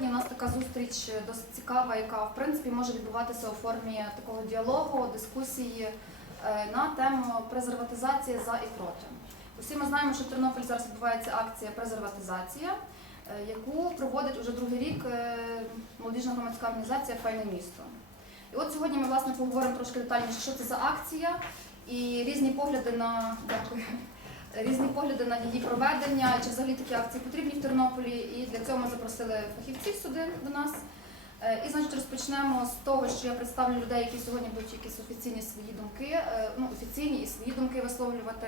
сьогодні у нас така зустріч е, досить цікава, яка в принципі може відбуватися у формі такого діалогу, дискусії е, на тему презерватизації за і проти. Усі ми знаємо, що в Тернополі зараз відбувається акція презерватизація, е, яку проводить уже другий рік молодіжна громадська організація Файне місто. І от сьогодні ми власне поговоримо трошки детальніше, що це за акція і різні погляди на дякую. Різні погляди на її проведення, чи взагалі такі акції потрібні в Тернополі. І для цього ми запросили фахівців сюди до нас. Е, І значить розпочнемо з того, що я представлю людей, які сьогодні будуть якісь офіційні свої думки, е, ну офіційні і свої думки висловлювати.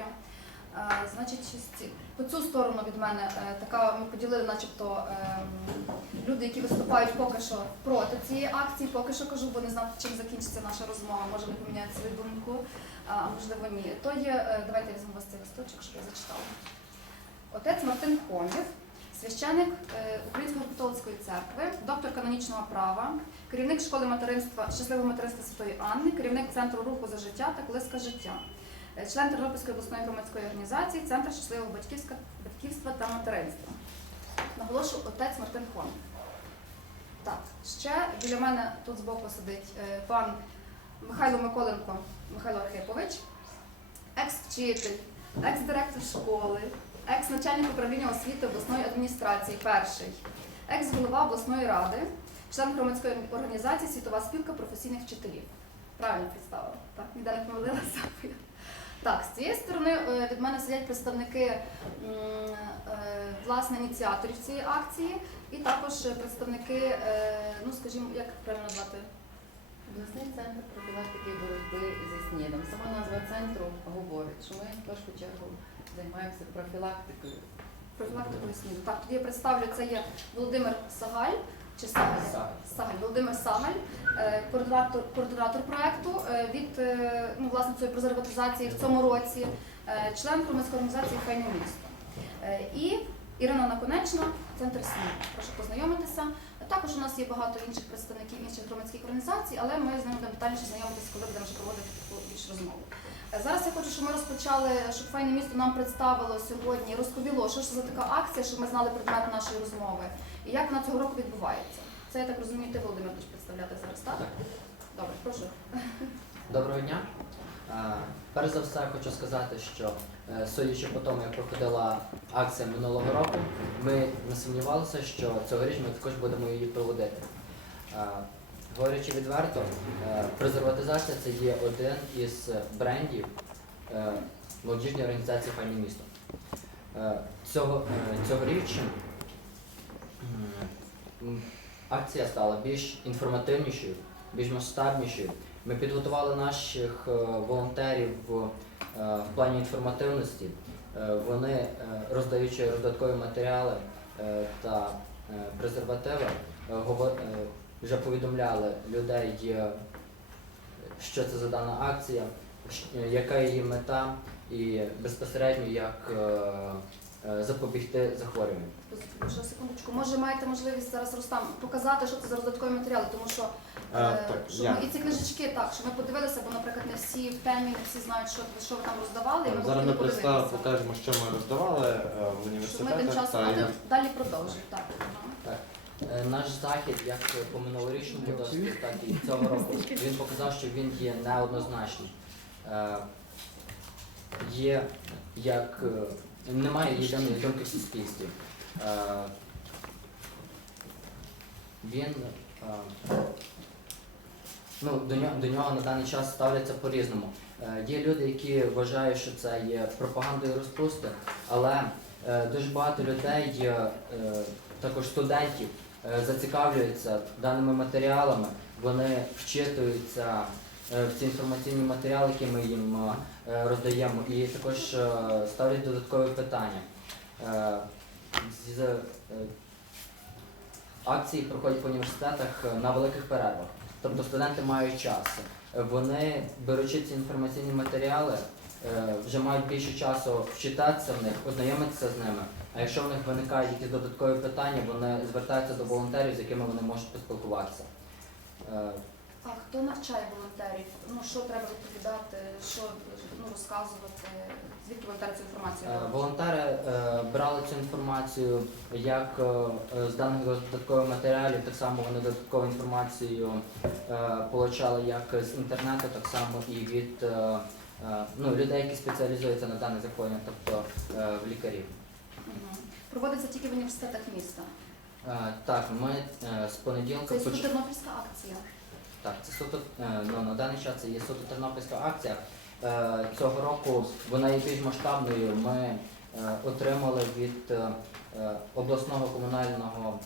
Е, Значить, по цю сторону від мене така ми поділили, начебто, люди, які виступають поки що проти цієї акції, поки що кажу, бо не знав, чим закінчиться наша розмова, може вони поміняють свою думку, а можливо ні. То є, е, давайте я візьму вас цей листочок, щоб я зачитала. Отець Мартин Хомів, священик е, Української католицької церкви, доктор канонічного права, керівник школи материнства щасливого материнства Святої Анни, керівник центру руху за життя та колиска життя, е, член Тернопільської обласної громадської організації, Центр щасливого батьківська- батьківства та материнства. Наголошую, отець Мартин Хомів. Так, ще біля мене тут збоку сидить пан Михайло Миколенко Михайло Архипович, екс-вчитель, екс-директор школи, екс-начальник управління освіти обласної адміністрації, перший, екс-голова обласної ради, член громадської організації Світова спілка професійних вчителів. Правильно представила, так? Ніде не помилилася. Так, з цієї сторони е, від мене сидять представники е, власне ініціаторів цієї акції і також представники, е, ну скажімо, як правильно назвати? Обласний центр профілактики боротьби зі СНІДом. Сама назва центру говорить, що ми в першу чергу займаємося профілактикою. профілактикою СНІДу. Так, тоді я представлю, це є Володимир Сагаль, чи Сагаль? Сагаль. Сагаль, Володимир Сагаль, е, координатор, координатор проекту е, від е, ну, власне цієї презерватизації в цьому році, член громадської організації Файне місто. І Ірина Наконечна, центр СНІД. Прошу познайомитися. Також у нас є багато інших представників інших громадських організацій, але ми з ними будемо детальніше знайомитися, коли будемо вже проводити таку більш розмову. Е, Зараз я хочу, щоб ми розпочали, щоб файне місто нам представило сьогодні, розповіло, що ж це за така акція, щоб ми знали предмет нашої розмови і як вона цього року відбувається. Це я так розумію, ти Володимир будеш представляти зараз, так? Так. Добре, прошу. Доброго дня. Перш за все хочу сказати, що е, судячи по тому, як проходила акція минулого року, ми не сумнівалися, що цьогоріч ми також будемо її проводити. Е, Говорячи відверто, е, презерватизація це є один із брендів молодіжної організації Файне місто. Цього, цьогоріч акція стала більш інформативнішою, більш масштабнішою. Ми підготували наших е, волонтерів в, е, в плані інформативності. Е, Вони, роздаючи роздаткові матеріали та презервативи, вже повідомляли людей, що це за дана акція, яка її мета і безпосередньо як запобігти захворюванню. Ще секундочку. Може маєте можливість зараз Рустам показати, що це за додаткові матеріали, тому що, А, е, так, щоб я. ми, і ці книжечки так, щоб ми подивилися, бо, наприклад, не всі в темі, не всі знають, що, що ви там роздавали, і ми Зараз ми хотіли подивитися. покажемо, що ми роздавали е, в Щоб ми тим університетах. часом, а ти далі продовжуй. Так. ага. Е, Наш захід, як по минулорічному досвіду, так і цього року, він показав, що він є неоднозначний. Е, Є як е, немає єдиної думки в суспільстві. Е, Він е, ну, до нього, до нього на даний час ставляться по-різному. Е, Є люди, які вважають, що це є пропагандою розпусти, але дуже багато людей, також студентів, зацікавлюються даними матеріалами, вони вчитуються в ці інформаційні матеріали, які ми їм роздаємо, і також ставлять додаткові питання. З е, акції проходять в університетах е, на великих перервах. Тобто студенти мають час. Вони, беручи ці інформаційні матеріали, е, вже мають більше часу вчитатися в них, ознайомитися з ними. А якщо в них виникають якісь додаткові питання, вони звертаються до волонтерів, з якими вони можуть поспілкуватися. Е, А хто навчає волонтерів? Ну що треба відповідати, що ну, розказувати? Звідки волонтери цю інформацію? Е, беруть? Волонтери е, брали цю інформацію як е, е, з даних додаткових матеріалів, так само вони додаткову інформацію е, получали як з інтернету, так само і від е, е, ну, людей, які спеціалізуються на даних захворюваннях, тобто е, в лікарів. Мгм. Проводиться тільки в університетах міста. Е, Так, ми е, з понеділка Це поч- суто тернопільська акція. Так, це суто е, ну, на даний час це є суто тернопільська акція. Е, Цього року вона є більш масштабною. Ми е, отримали від е, обласного комунального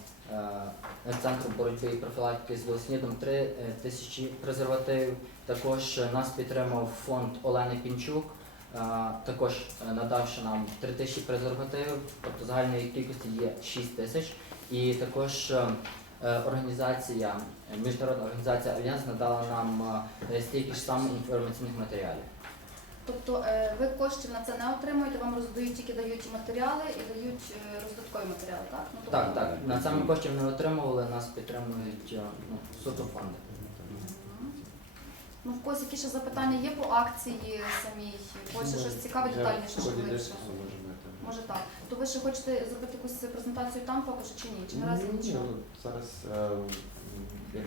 центру боротьби і профілактики з велоснідом 3 е, тисячі презервативів. Також нас підтримав фонд Олени Пінчук, також надавши нам 3 тисячі презервативів, тобто загальної кількості є 6 тисяч. І також організація, міжнародна організація Альянс надала нам стільки ж саме інформаційних матеріалів. Тобто е, ви коштів на це не отримуєте, вам роздають тільки дають матеріали і дають е, роздаткові матеріали, так? Ну, тобто- Так, так. На це ми коштів не отримували, нас підтримують е, ну, суто фонди. Ну, в когось які ще запитання є по акції самій? Хоче щось цікаве, детальніше, в ході може так. То ви ще хочете зробити якусь презентацію там поки що чи ні? Чи наразі Ні, нічого? ну, Зараз е, як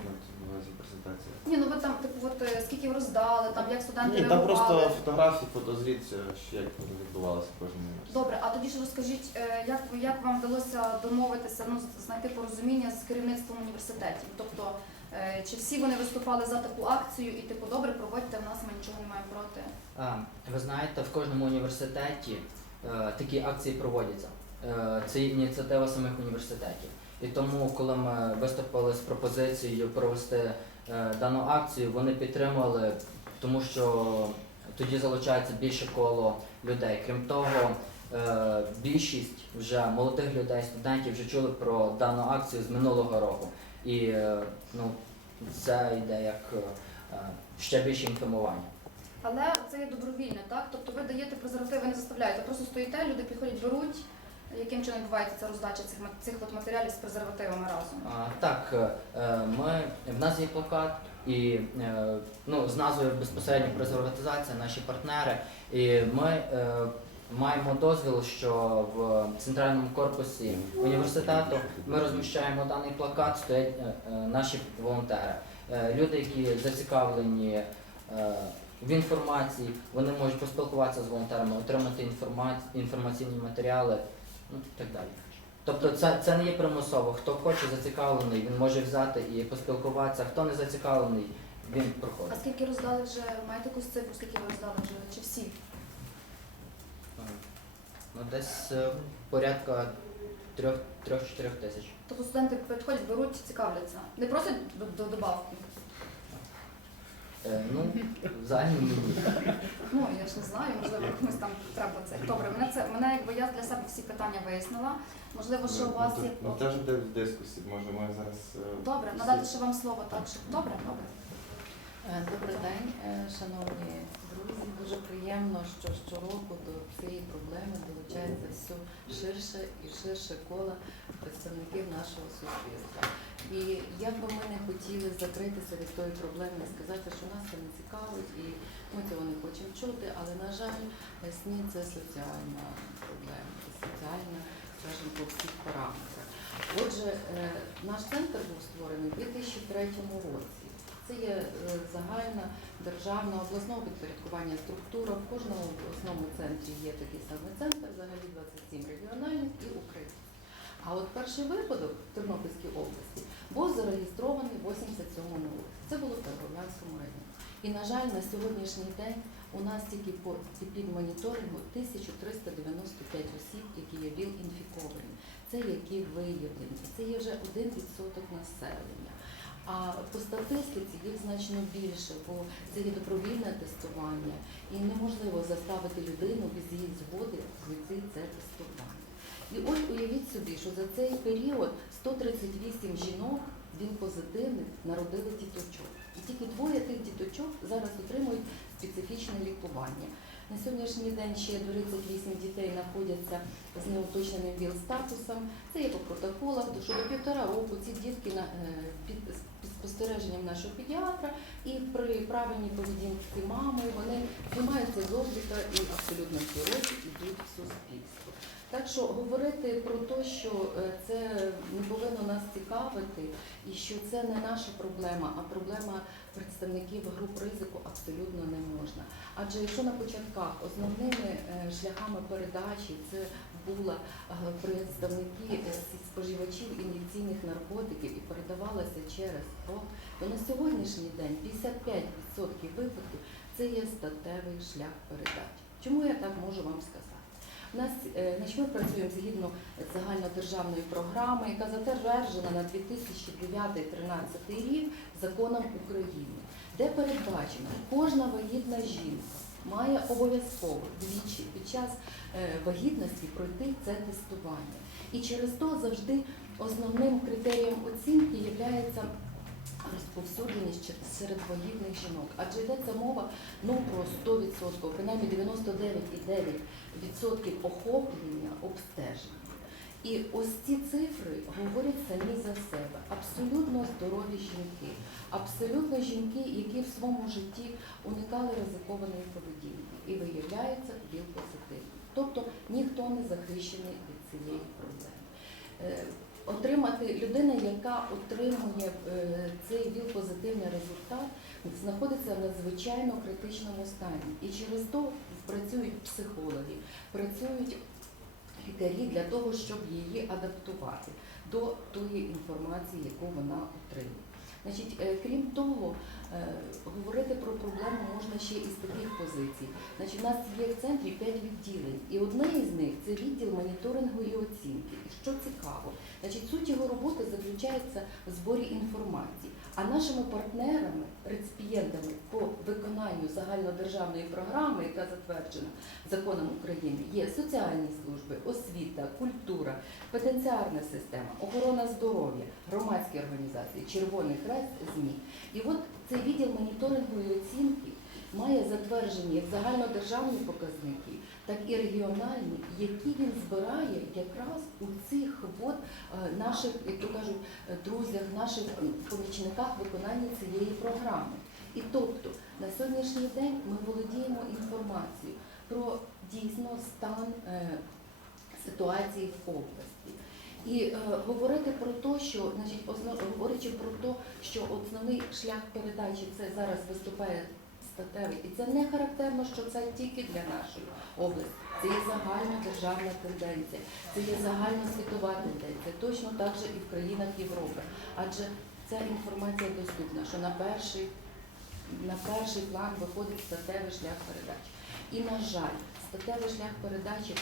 увазі презентація? Ні, ну ви там, типу, от е, скільки ви роздали, там як студенти Ні, там реагували. просто фотографії, фотозвіт, е, що як воно відбувалося кожен університет. Добре, а тоді ж розкажіть, е, як ви як вам вдалося домовитися, ну з- знайти порозуміння з керівництвом університетів? Тобто, е, чи всі вони виступали за таку акцію і типу добре, проводьте в нас, ми нічого не маємо проти. А, ви знаєте, в кожному університеті е, такі акції проводяться. Е, це ініціатива самих університетів. І тому, коли ми виступили з пропозицією провести е, дану акцію, вони підтримали, тому що тоді залучається більше коло людей. Крім того, е, більшість вже молодих людей, студентів вже чули про дану акцію з минулого року. І е, ну, це йде як ще більше інформування. Але це є добровільне, так? Тобто ви даєте презервативи, не заставляєте, просто стоїте, люди підходять, беруть. Яким чином відбувається ця роздача цих цих от матеріалів з презервативами разом? А, так, е, ми, в нас є плакат і е, ну, з назвою безпосередньо презерватизація, наші партнери. І ми е, маємо дозвіл, що в центральному корпусі університету ми розміщаємо даний плакат, стоять е, е, наші волонтери. Е, люди, які зацікавлені е, в інформації, вони можуть поспілкуватися з волонтерами, отримати інформаційні матеріали, ну і так далі. Тобто це, це не є примусово. Хто хоче зацікавлений, він може взяти і поспілкуватися. Хто не зацікавлений, він проходить. А скільки роздали вже? Маєте якусь цифру, скільки ви роздали вже? Чи всі? Ну, десь е, порядка трьох- трьох-чотирьох тисяч. Тобто студенти підходять, беруть, цікавляться. Не просять до, до добавки. Е, ну, взагалі ні. Ну я ж не знаю, можливо, комусь там треба це. Добре, мене це мене якби я для себе всі питання вияснила. Можливо, що у вас є. Ну, теж де в дискусії, може ми зараз... е, Добре, надати ще вам слово так. що- Добре, добре. Е, Добрий день, е, шановні. Дуже приємно, що щороку до цієї проблеми долучається все ширше і ширше коло представників нашого суспільства. І як би ми не хотіли закритися від тої проблеми і сказати, що нас це не цікавить, і ми цього не хочемо чути, але на жаль, СНІ це соціальна проблема, і соціальна, скажімо, по всіх параметрах. Отже, е, наш центр був створений у 2003 році. Це є е, загальна державна обласного підпорядкування структура. В кожному обласному центрі є такий самий центр, взагалі 27 регіональних і українських. А от перший випадок в Тернопільській області був зареєстрований в 87-му році. Це було в Тавровлянському районі. І, на жаль, на сьогоднішній день у нас тільки по під моніторингу 1395 осіб, які є ВІЛ-інфіковані. Це які виявлені. Це є вже 1% населення. А по статистиці їх значно більше, бо це є добровільне тестування, і неможливо заставити людину без її згоди пройти це тестування. І ось уявіть собі, що за цей період 138 жінок він позитивних народили діточок. І тільки двоє тих діточок зараз отримують специфічне лікування. На сьогоднішній день ще 38 дітей знаходяться з неуточненим ВІЛ-статусом. Це є по протоколах, то що до півтора року ці дітки е, під спостереженням нашого педіатра, і при правильній поведінці мами вони знімаються з обліка і абсолютно всі роки йдуть в суспільство. Так що говорити про те, що е, це не повинно нас цікавити, і що це не наша проблема, а проблема представників груп ризику абсолютно не можна. Адже якщо на початках основними е, шляхами передачі це була е, представники споживачів ін'єкційних наркотиків і передавалася через кров, то на сьогоднішній день 55% випадків це є статевий шлях передачі. Чому я так можу вам сказати? Нас е, ми працюємо згідно загальнодержавної програми, яка затверджена на 2009-2013 рік законом України, де передбачено, кожна вагітна жінка має обов'язково двічі під час е, вагітності пройти це тестування. І через то завжди основним критерієм оцінки є розповсюдженість серед вагітних жінок. Адже йдеться мова ну, про 100%, принаймні 99,9% охоплення обстеження. І ось ці цифри говорять самі за себе. Абсолютно здорові жінки, абсолютно жінки, які в своєму житті уникали ризикованої поведінки і виявляються ВІЛ-позитивні. Тобто ніхто не захищений від цієї проблеми. Отримати людина, яка отримує е, цей ВІЛ-позитивний результат, знаходиться в надзвичайно критичному стані. І через то працюють психологи, працюють лікарі для того, щоб її адаптувати до тої інформації, яку вона отримує. Значить, е, крім того, е, говорити про проблему можна ще із таких позицій. Значить, у нас є в центрі 5 відділень, і одне із них це відділ моніторингу і оцінки. І що цікаво, значить, суть його роботи заключається в зборі інформації. А нашими партнерами, реципієнтами по виконанню загальнодержавної програми, яка затверджена законом України, є соціальні служби, освіта, культура, пенітенціарна система, охорона здоров'я, громадські організації, Червоний Хрест, ЗМІ. І от цей відділ моніторингу і оцінки має затверджені як загальнодержавні показники, так і регіональні, які він збирає якраз у цих от е, наших, як то кажуть, е, друзях, наших м, помічниках виконання цієї програми. І тобто на сьогоднішній день ми володіємо інформацією про дійсно стан е, ситуації в області. І е, говорити про те, що значить, говорячи про те, що основний шлях передачі це зараз виступає статевий, і це не характерно, що це тільки для нашої області. Це є загальна державна тенденція, це є загальна світова тенденція, точно так же і в країнах Європи. Адже ця інформація доступна, що на перший, на перший план виходить статевий шлях передачі. І, на жаль, статевий шлях передачі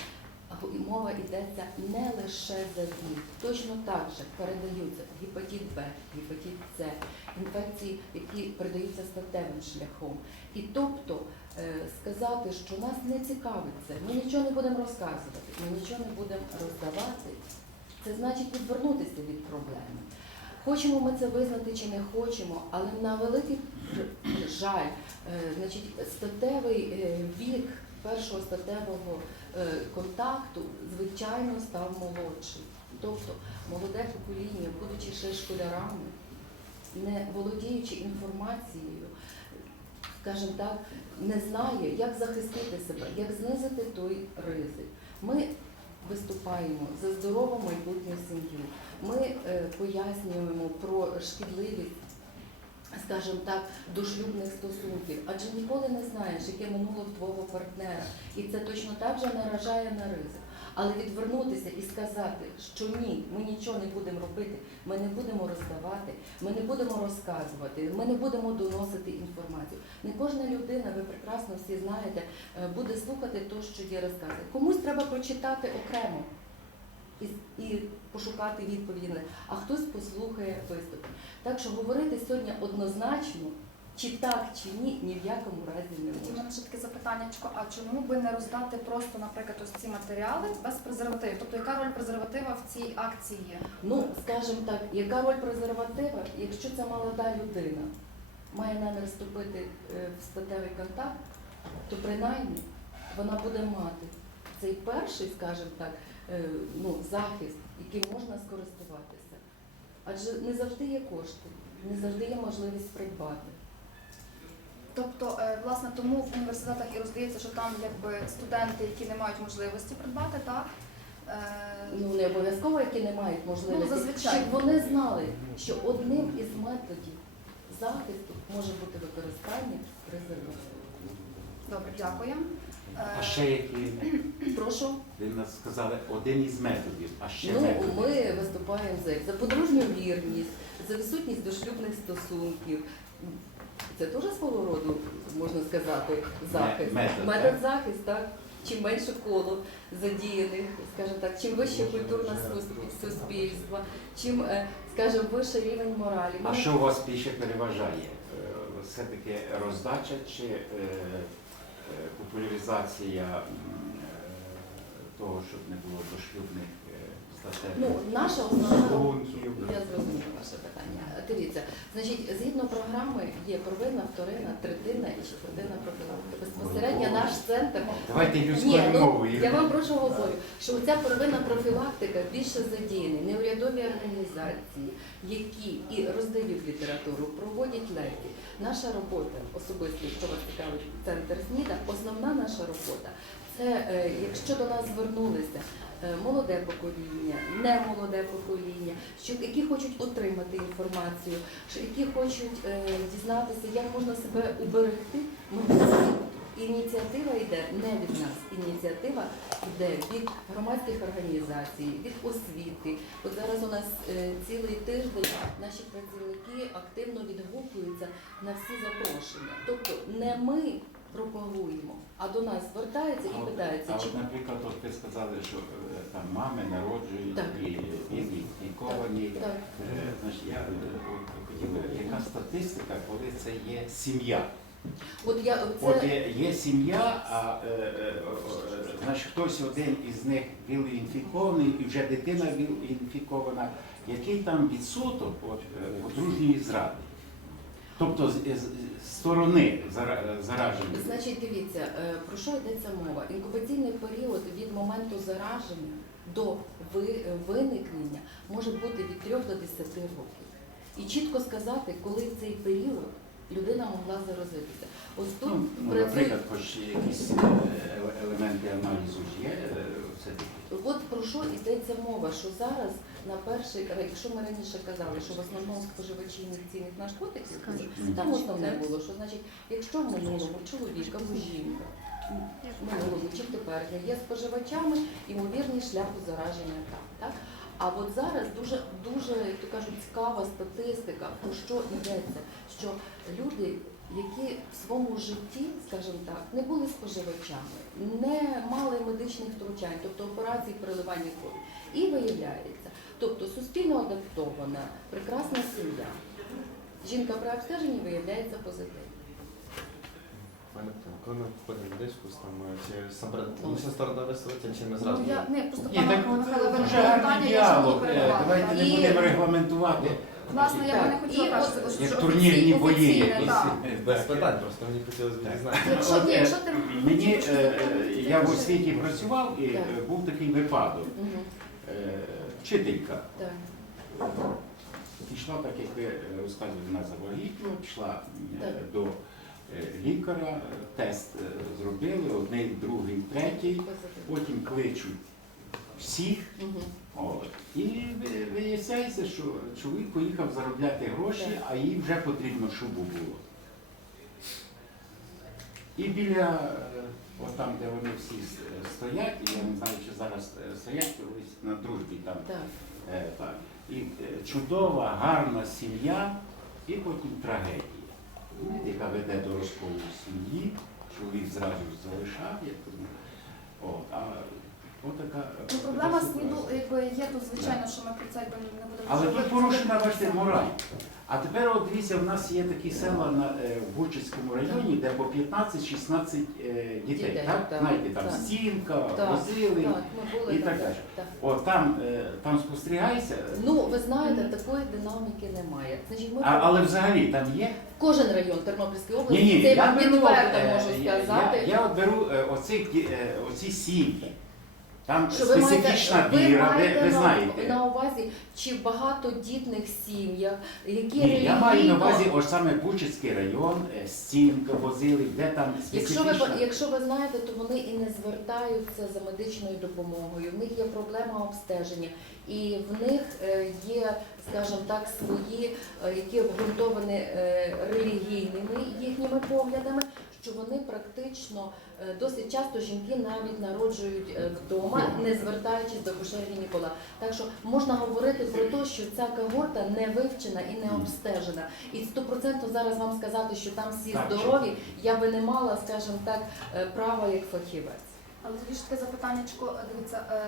мова йдеться не лише за ВІЛ. Точно так же передаються гепатит Б, гепатит С, інфекції, які передаються статевим шляхом. І тобто е, сказати, що нас не цікавить це, ми нічого не будемо розказувати, ми нічого не будемо роздавати, це значить відвернутися від проблеми. Хочемо ми це визнати чи не хочемо, але на великий жаль, е, значить, статевий е, вік першого статевого е, контакту, звичайно, став молодший. Тобто молоде покоління, будучи ще школярами, не володіючи інформацією, скажімо так, не знає, як захистити себе, як знизити той ризик. Ми виступаємо за здорову майбутню сім'ю. Ми е, пояснюємо про шкідливість, скажімо так, дошлюбних стосунків, адже ніколи не знаєш, яке минуло в твого партнера, і це точно так же наражає на ризик. Але відвернутися і сказати, що ні, ми нічого не будемо робити, ми не будемо роздавати, ми не будемо розказувати, ми не будемо доносити інформацію. Не кожна людина, ви прекрасно всі знаєте, е, буде слухати те, що є розкази. Комусь треба прочитати окремо і, і пошукати відповіді, а хтось послухає виступи. Так що говорити сьогодні однозначно, чи так, чи ні, ні в якому разі не можна. мене ще таке запитання, а чому би не роздати просто, наприклад, ось ці матеріали без презервативів? Тобто яка роль презерватива в цій акції є? Ну, скажімо так, яка роль презерватива, якщо ця молода людина має намір вступити е, в статевий контакт, то принаймні вона буде мати цей перший, скажімо так, ну, захист, яким можна скористуватися. Адже не завжди є кошти. не завжди є можливість придбати. Тобто, е, власне, тому в університетах і роздається, що там якби студенти, які не мають можливості придбати, так? Е, Ну не обов'язково, які не мають можливості, Ну, зазвичай. щоб вони знали, що одним із методів захисту може бути використання презервативу. Добре, дякую. А ще які Прошу. ви нас сказали один із методів. А ще Ну, методи. ми виступаємо за, за подружню вірність, за відсутність дошлюбних стосунків. Це теж свого роду, можна сказати, захист. метод, Метод так? захист, так. Чим менше коло задіяних, скажімо так, чим вище культурне сус- суспільство, чим, е, скажімо, вищий рівень моралі. А що у вас більше переважає? Е, Все-таки роздача чи е, популяризація е, того, щоб не було дошлюбних е? Ну, наша основна? Я зрозуміла ваше питання. Дивіться, значить, згідно програми є первинна, вторинна, третинна і четвертинна профілактика. Безпосередньо наш центр. Давайте Ні, людською ну, мовою. я вам про що говорю, що ця первинна профілактика більше задіяні неурядові організації, які і роздають літературу, проводять лекції. Наша робота, особисто, якщо вас цікавить центр СНІДа, основна наша робота це е, якщо до нас звернулися молоде покоління, не молоде покоління, що які хочуть отримати інформацію, що які хочуть е, дізнатися, як можна себе уберегти. Ініціатива йде не від нас, ініціатива йде від громадських організацій, від освіти. От зараз у нас е, цілий тиждень наші працівники активно відгукуються на всі запрошення. Тобто не ми пропагуємо, а до нас звертаються і питаються, А чи от, наприклад, от ви сказали, що е, там мами народжують Так. і і ліковані. так. Е, Значить, я е, от хотів, би, яка статистика, коли це є сім'я? От я От це є, є сім'я, а е, е, значить хтось один із них віл-інфікований, і вже дитина віл-інфікована. Який там відсоток от, е, подружньої зради? Тобто з, з- сторони зара- зараженої. Значить, дивіться, е, про що йдеться мова? Інкубаційний період від моменту зараження до ви- виникнення може бути від 3 до 10 років. І чітко сказати, коли цей період людина могла заразитися. Ось тут Ну, ну, працює наприклад, хоч якісь е, елементи аналізу ж є е, все-таки. От про що йдеться мова, що зараз на перший, якщо ми раніше казали, що в основному споживачі ін'єкційних наркотиків, там основне було, що значить, якщо в минулому чоловік або жінка, минулому чи тепер є споживачами, ймовірність шляху зараження там. Так? А от зараз дуже дуже, як то кажуть, цікава статистика, про що йдеться, що люди, які в своєму житті, скажімо так, не були споживачами, не мали медичних втручань, тобто операцій переливання крові, і виявляється, тобто суспільно адаптована, прекрасна сім'я. Жінка при обстеженні виявляється позитивною. Коли ми входимо в дискус, там е, чи сам лише сторона висловиться, чи ми зразу? Ну, я, не, просто Ні, пане Михайло, ви не гарний питання, я ж діалог. буду Е. Давайте не І, будемо регламентувати. Власне, я би не Так, хотіла і от- що Як офіційне, турнірні бої якісь. так. Е, Без так. питань, просто мені хотілося б Так. дізнатися. Якщо, ні, е, якщо ти Мені е, е, я в освіті працював і е, був такий випадок. Мгм. Вчителька Так. пішла, так як ви е, розказували, вона завагітніла, пішла е, Так. до е, лікаря, тест зробили, одний, другий, третій, потім кличуть всіх. Мгм. От. І ви- виясняється, що чоловік поїхав заробляти гроші, а їй вже потрібно шубу було. І біля, от там, де вони всі стоять, я не знаю, чи зараз е, стоять, колись на дружбі там. Так. Е, так. І е, чудова, гарна сім'я, і потім трагедія, яка веде до розколу сім'ї. Чоловік зразу ж залишав, як то, от, а отака. Ну, проблема СНІДу якби є тут, звичайно, що ми про це якби не будемо Але тут порушена бачите, мораль. А тепер от дивіться, в нас є такі села на е, в Бучицькому районі, де по 15-16 е, дітей. Дітей, так? так, Знаєте, там так. стінка, Так, возили. Так, ми були і там, так далі. так. От там, е, там спостерігається. Ну, ви знаєте, такої динаміки немає. Значить, ми А, але взагалі там є. кожен район Тернопільської області, ні, це я я вам беру, відверто е, можу я, сказати. я, я от беру е, оцих, ді- е, оці сім'ї. Там Що ви маєте, специфічна ви віра, ви, маєте ви на, знаєте. на увазі, чи в багатодітних сім'ях, які Ні, я маю на релігійно- увазі ось саме Бучицький район, е, стінка возили, де там Якщо ви, специфічна. якщо ви знаєте, то вони і не звертаються за медичною допомогою. В них є проблема обстеження, і в них е, є, скажімо так, свої, е, які обґрунтовані е, релігійними їхніми поглядами, що вони практично досить часто жінки навіть народжують е, вдома, не звертаючись до кушер-гінеколога. Так що можна говорити про те, що ця когорта не вивчена і не обстежена. І стопроцентно зараз вам сказати, що там всі здорові, я би не мала, скажімо так, е, права як фахівець. Але тоді ж таке запитаннячко, дивіться, е,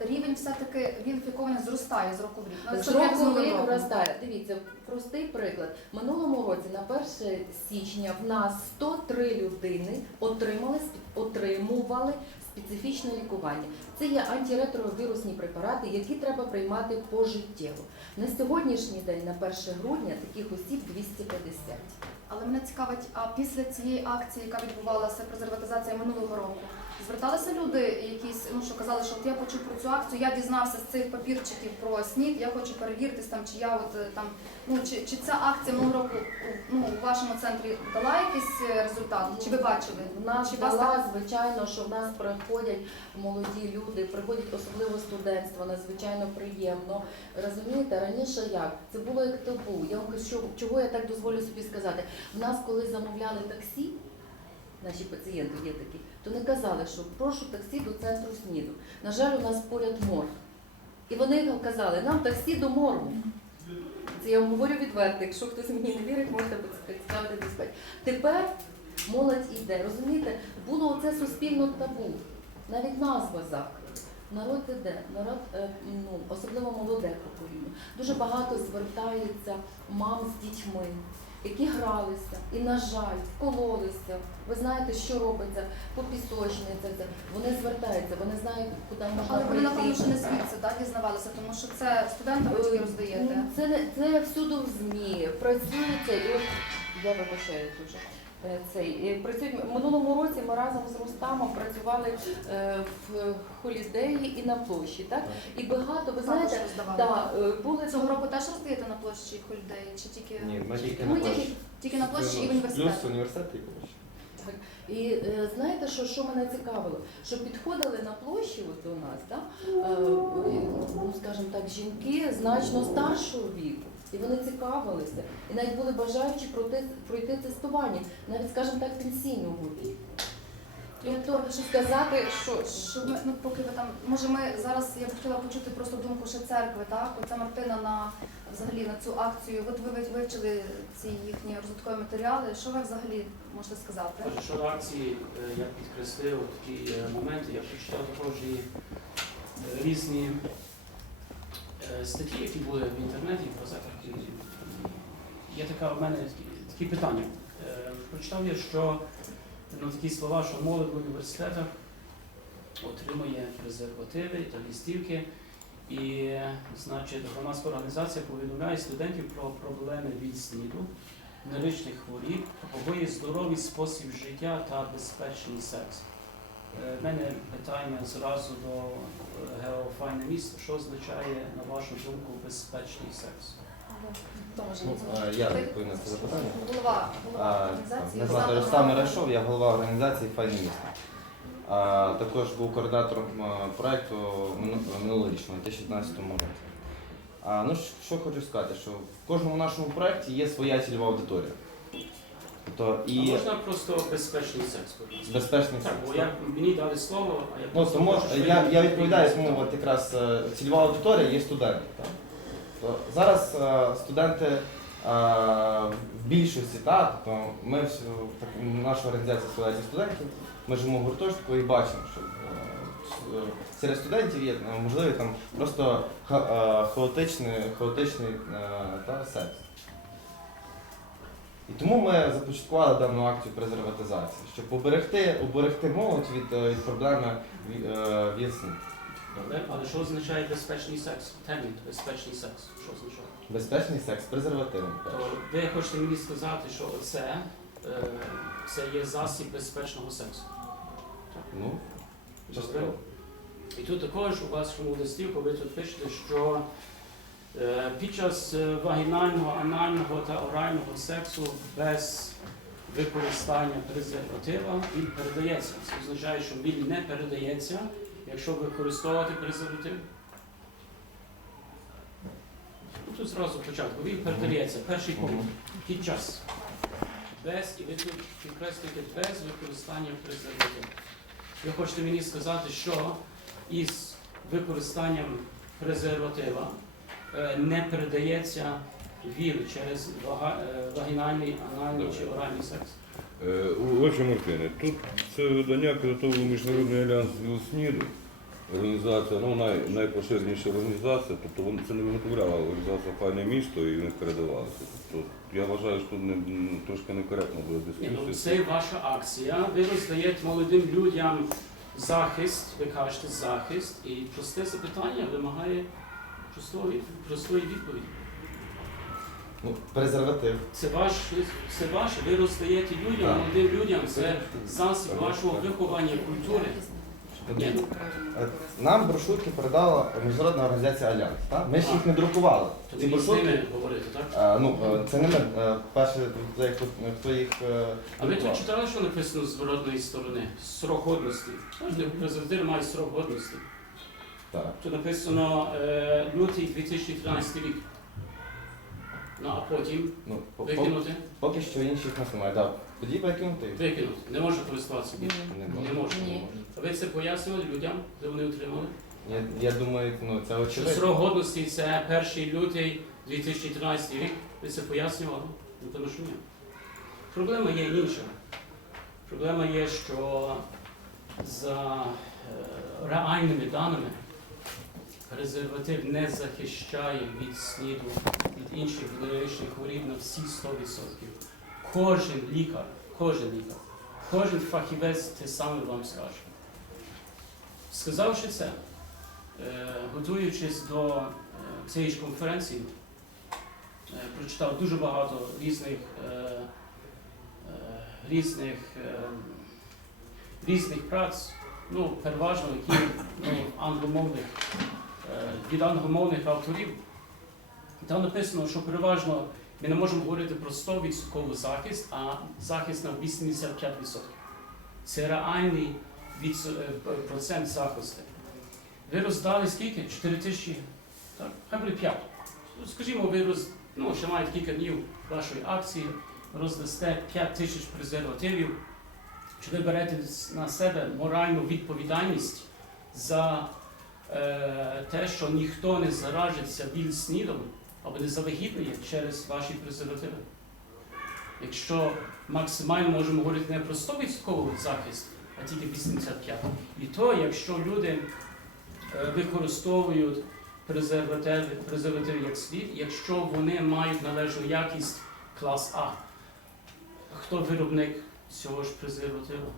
рівень все-таки вілфікованих зростає з року в рік. Ну, З року в рік зростає. Дивіться, простий приклад. Минулому році на 1 січня в нас 103 людини отримали отримували специфічне лікування. Це є антиретровірусні препарати, які треба приймати пожиттєво. На сьогоднішній день, на 1 грудня, таких осіб 250. Але мене цікавить, а після цієї акції, яка відбувалася презерватизація минулого року, зверталися люди, якісь, ну що казали, що от я почув про цю акцію, я дізнався з цих папірчиків про СНІД, я хочу перевіритись там, чи я от е, там, ну чи, чи ця акція минулого року ну, у вашому центрі дала якийсь е, результат? Чи ви бачили? В нас Чи вас звичайно, що в нас приходять молоді люди, приходять особливо студентство, надзвичайно приємно. Розумієте, раніше як? Це було як табу. Я вам кажу, чого я так дозволю собі сказати. В нас, коли замовляли таксі, наші пацієнти є такі, то не казали, що прошу таксі до центру СНІДу. На жаль, у нас поряд морг. І вони казали, нам таксі до моргу. Це я вам говорю відверто, якщо хтось мені не вірить, можете поцікавити диспетч. Тепер молодь іде. Розумієте, було оце суспільно табу, навіть назва заклад. Народ іде, народ, е, ну, особливо молоде покоління. Дуже багато звертається мам з дітьми, які гралися і, на жаль, вкололися. Ви знаєте, що робиться по пісочницях. Вони звертаються, вони знають, куди можна Але вони напевно що не звідси так, дізнавалися, тому що це студентам ви тільки роздаєте. Ну, Це не це всюди в ЗМІ. Працюється і от я вибачаю дуже. Е, Цей і працюють минулому році. Ми разом з Рустамом працювали е, в холідеї і на площі. Так і багато ви знаєте, роздавали. да, е, були Цього року теж роздаєте на площі Хольдей, чи тільки Ні, ми тільки Ну, на площі. тільки на площі і в Плюс університеті. університет і площа. І е, знаєте, що, що мене цікавило? Що підходили на площі от до нас, да? е, ну скажімо так, жінки значно старшого віку. І вони цікавилися. І навіть були бажаючі пройти, пройти тестування, навіть, скажімо так, пенсійного віку. Тобто сказати, що, Щоб ми, ну, поки ви там, може ми зараз, я б хотіла почути просто думку ще церкви, так? Оця Мартина на взагалі на цю акцію. От ви ви- вивчили ці їхні розвиткові матеріали. Що ви взагалі можете сказати? Отже, щодо акції, е, я підкреслив такі е, моменти, я прочитав також і е, різні статті, які були в інтернеті, в газетах. І Є така в мене такі, питання. Е, Прочитав я, що ну, такі слова, що молодь в університетах отримує презервативи та лістівки. І, значить, громадська організація повідомляє студентів про проблеми від СНІДу, венеричних хворіб, пропагує здоровий спосіб життя та безпечний секс. Е, В мене питання зразу до е, геофайне місто. Що означає, на вашу думку, безпечний секс? Ну, е, я відповім на це запитання. Голова, голова організації. Звати Рустам Ірашов, я голова організації Файне місто. А, також був координатором проекту мину- минулорічного, у 2015 році. А, ну, що хочу сказати, що в кожному нашому проєкті є своя цільова аудиторія. Тобто А можна просто безпечний секс? будь безпечний Так, секс. бо я, мені дали слово, а я Ну, просто тому щоб я, я відповідаю, тому от якраз е, цільова аудиторія є студенти. Так? То зараз е, студенти е, в більшості, так, тобто ми так, наша організація складається з студентів, ми живемо в гуртожитку і бачимо, що е, с- е, серед студентів є е, можливий там просто ха- е, хаотичний, хаотичний е, та, секс. І тому ми започаткували дану акцію презерватизації, щоб уберегти, уберегти молодь від, е, від проблеми е. Добре, але що означає безпечний секс? Термін безпечний секс. Що означає? Безпечний секс з презервативом. То ви хочете мені сказати, що це, е, це є засіб безпечного сексу? Ну, частково. І тут також у вашому листі, коли ви тут пишете, що під час е, вагінального, анального та орального сексу без використання презерватива він передається. Це означає, що він не передається, якщо використовувати презерватив. Ну, Тут зразу початку. Він передається. Перший пункт. Під час. Без, і ви тут підкреслюєте без використання презервативу. Ви хочете мені сказати, що із використанням презерватива е, не передається ВІЛ через е, вагінальний, анальний чи оральний секс. Е, Отже, Мартине, тут це видання підготовив Міжнародний альянс ВІЛСНІДу. Організація, ну най, найпоширеніша організація, тобто вони це не виготовляла організація файне місто і не передавалося. Тобто я вважаю, що тут не, ну, трошки некоректно буде Ні, ну, це ваша акція. Ви роздаєте молодим людям захист, ви кажете захист, і просте запитання вимагає простої, простої відповіді. Ну, презерватив. Це ваш, це ваше, ви роздаєте людям, Так. молодим людям, це засіб вашого виховання культури. Ні, Е, Нам брошурки передала міжнародна організація Альянс. Так? Ми ж їх не друкували. Ці ви з брошурки, ними говорите, так? е, ну, е, це не ми. е, Перше, хто їх е, А ви тут друкував. читали, що написано з зворотної сторони? Срок годності. Кожен презентер має срок годності. Так. Тут написано е, лютий 2013 рік. Ну а потім Ну, по- по- викинути, поки що інших нас немає. Так. Тоді викинути. викинути. Не може користуватися більше. Не Не можна. Ні. А ви це пояснювали людям, де вони отримали? Я, я думаю, ну, це Що очевидно. срок годності це 1 лютий 2013 рік. Ви це пояснювали? Напевно, що ні. Проблема є інша. Проблема є, що за е, реальними даними презерватив не захищає від сніду, від інших венеричних хворіб на всі 100%. Кожен лікар, кожен лікар, кожен фахівець те саме вам скаже. Сказавши це, е, готуючись до е, цієї ж конференції, е, прочитав дуже багато різних, різних, різних праць, ну, переважно які ну, англомовних, від англомовних авторів. Там написано, що переважно ми не можемо говорити про 100% захист, а захист на 85%. Це реальний е, процент захисту. Ви роздали скільки? 4 тисячі? Так, хай буде 5. Ну, Скажімо, ви роз... ну, ще маєте кілька днів вашої акції, роздасте 5 тисяч презервативів. Чи ви берете на себе моральну відповідальність за е, те, що ніхто не заражиться віл-снідом або не завагітніє через ваші презервативи? Якщо максимально можемо говорити не про 100% захист, а тільки 85%. І то, якщо люди е, використовують презервативи, презервативи як слід, якщо вони мають належну якість клас А. Хто виробник цього ж презервативу?